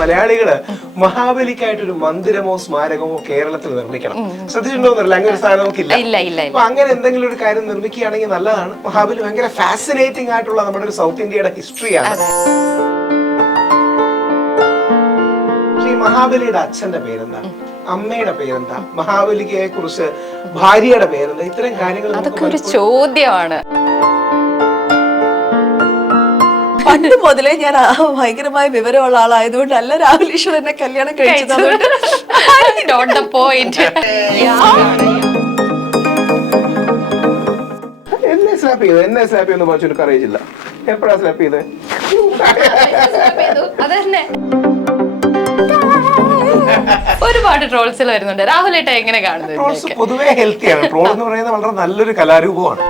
മലയാളികള് മഹാബലിക്കായിട്ടൊരു മന്ദിരമോ സ്മാരകമോ കേരളത്തിൽ നിർമ്മിക്കണം. ശ്രദ്ധിച്ചിട്ടുണ്ടോന്നറിയില്ല, അങ്ങനെ ഒരു സാധനം നമുക്കില്ല. അപ്പൊ അങ്ങനെ എന്തെങ്കിലും ഒരു കാര്യം നിർമ്മിക്കുകയാണെങ്കിൽ നല്ലതാണ്. മഹാബലി ഭയങ്കര ഫാസിനേറ്റിംഗ് ആയിട്ടുള്ള നമ്മുടെ ഒരു സൗത്ത് ഇന്ത്യയുടെ ഹിസ്റ്ററിയാണ്. മഹാബലിയുടെ അച്ഛന്റെ പേരെന്താ, അമ്മയുടെ പേരെന്താ, മഹാബലിയെ കുറിച്ച് ഭാര്യയുടെ പേരെന്താ, ഇത്തരം കാര്യങ്ങൾ അതൊക്കെ ഒരു ചോദ്യമാണ്. പണ്ട് മുതലേ ഞാൻ ഭയങ്കരമായ വിവരമുള്ള ആളായതുകൊണ്ട് അല്ല രാഹുൽ ഈശ്വർ എന്നെ കല്യാണം കഴിച്ചത്. എന്നെ സ്ലാപ്പ് ചെയ്തു, എന്നെ സ്ലാപ്പ് ചെയ്യുന്ന കുറച്ചൊരു അറിയിച്ചില്ല. എപ്പോഴാ സ്ലാപ്പ് ചെയ്തത്? അതന്നെ ഒരുപാട് ട്രോൾസിൽ വരുന്നുണ്ട്. രാഹുലേട്ട എങ്ങനെ കാണുന്നത്? ട്രോൾസ് പൊതുവേ ഹെൽത്തിയാണ്. ട്രോൾ എന്ന് പറയുന്നത് വളരെ നല്ലൊരു കലാരൂപമാണ്.